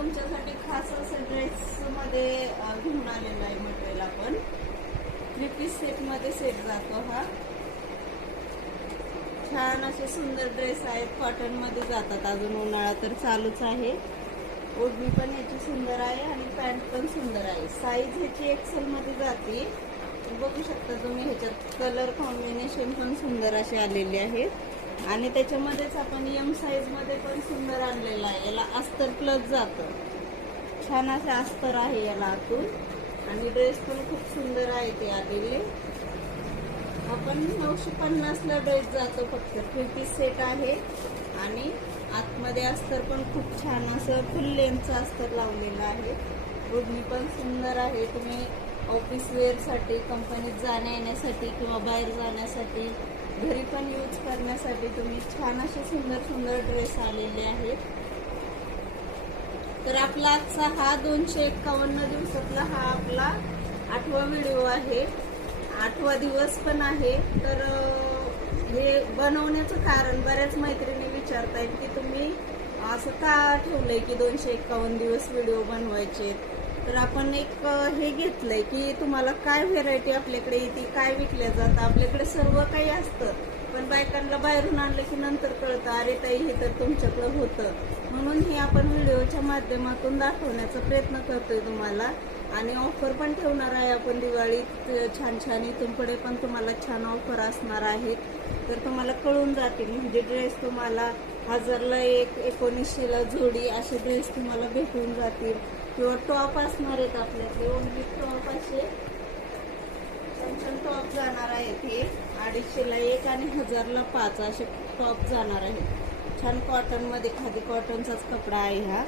तुमच्यासाठी खास असं ड्रेस मध्ये घेऊन आलेलं आहे मटेरियल. आपण 3 पीस सेट मध्ये सेट जातो हा. छान असे सुंदर ड्रेस आहेत, कॉटन मध्ये जातात. अजून उन्हाळा तर चालूच आहे. ओढणी पण याची सुंदर आहे आणि पॅन्ट पण सुंदर आहे. साईज ह्याची एक्सेल मध्ये जाते. बघू शकता तुम्ही, ह्याच्यात कलर कॉम्बिनेशन पण सुंदर असे आलेले आहेत आणि त्याच्यामध्येच आपण एम साईज मध्ये पण सुंदर आणलेला आहे. याला अस्तर प्लस जातं. छान असे अस्तर आहे याला आतून आणि ड्रेस पण खूप सुंदर आहे ते आलेले. आपण 950 ला ड्रेस जातो. फक्त 3 पीस सेट आहे आणि आतमध्ये अस्तर पण खूप छान असं फुल लेंथचं अस्तर लावलेलं आहे. ओढणी पण सुंदर आहे. तुम्ही ऑफिस वेअर साठी, कंपनीत जाण्या येण्यासाठी किंवा बाहेर जाण्यासाठी, घरी पण यूज करण्यासाठी तुम्ही छान असे सुंदर सुंदर ड्रेस आलेले आहेत. तर आपला आजचा हा 251 दिवसातला हा आपला 8वा व्हिडिओ आहे. 8वा दिवस पण आहे. तर हे बनवण्याचं कारण बऱ्याच मैत्रिणी विचारतायत की तुम्ही असं का ठेवलंय की 251 दिवस व्हिडिओ बनवायचे. तर आपण एक हे घेतलंय की तुम्हाला काय व्हेरायटी आपल्याकडे येते, काय विकल्या जातं. आपल्याकडे सर्व काही असतं, पण बायकांना बाहेरून आणलं की नंतर कळतं अरे ताई हे तर तुमच्याकडं होतं. म्हणून हे आपण व्हिडिओच्या माध्यमातून दाखवण्याचा प्रयत्न करतोय तुम्हाला. आणि ऑफर पण ठेवणार आहे आपण दिवाळीत छान छान. इथून पुढे पण तुम्हाला छान ऑफर असणार आहेत. तर तुम्हाला कळून जातील. म्हणजे ड्रेस तुम्हाला 1000ला एक, 1900ला जोडी असे ड्रेस तुम्हाला भेटून जातील. किंवा टॉप असणार आहेत आपल्याकडे. ओनली टॉप असे छान छान टॉप जाणार आहेत. हे 250ला एक आणि 1000ला 5 असे टॉप जाणार आहेत. छान कॉटन मध्ये, खादी कॉटनचाच कपडा आहे हा.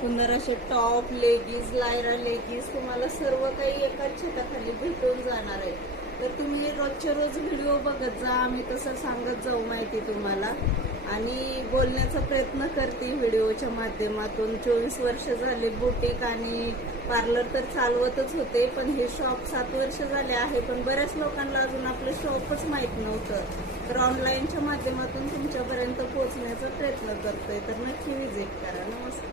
सुंदर असे टॉप, लेगीज, लायरा लेगीज तुम्हाला सर्व काही एकाच छताखाली भेटून जाणार आहे. तर तुम्ही रोजच्या रोज व्हिडिओ बघत जा. आम्ही तसं सांगत जाऊ माहिती तुम्हाला आणि बोलण्याचा प्रयत्न करते व्हिडिओच्या माध्यमातून. 24 वर्ष झाले बुटीक आणि पार्लर तर चालवतच होते, पण हे शॉप 7 वर्ष झाले आहे. पण बऱ्याच लोकांना अजून आपलं शॉपच माहीत नव्हतं. तर ऑनलाईनच्या माध्यमातून तुमच्यापर्यंत पोहोचण्याचा प्रयत्न करतोय. तर नक्की व्हिजिट करा. नमस्कार.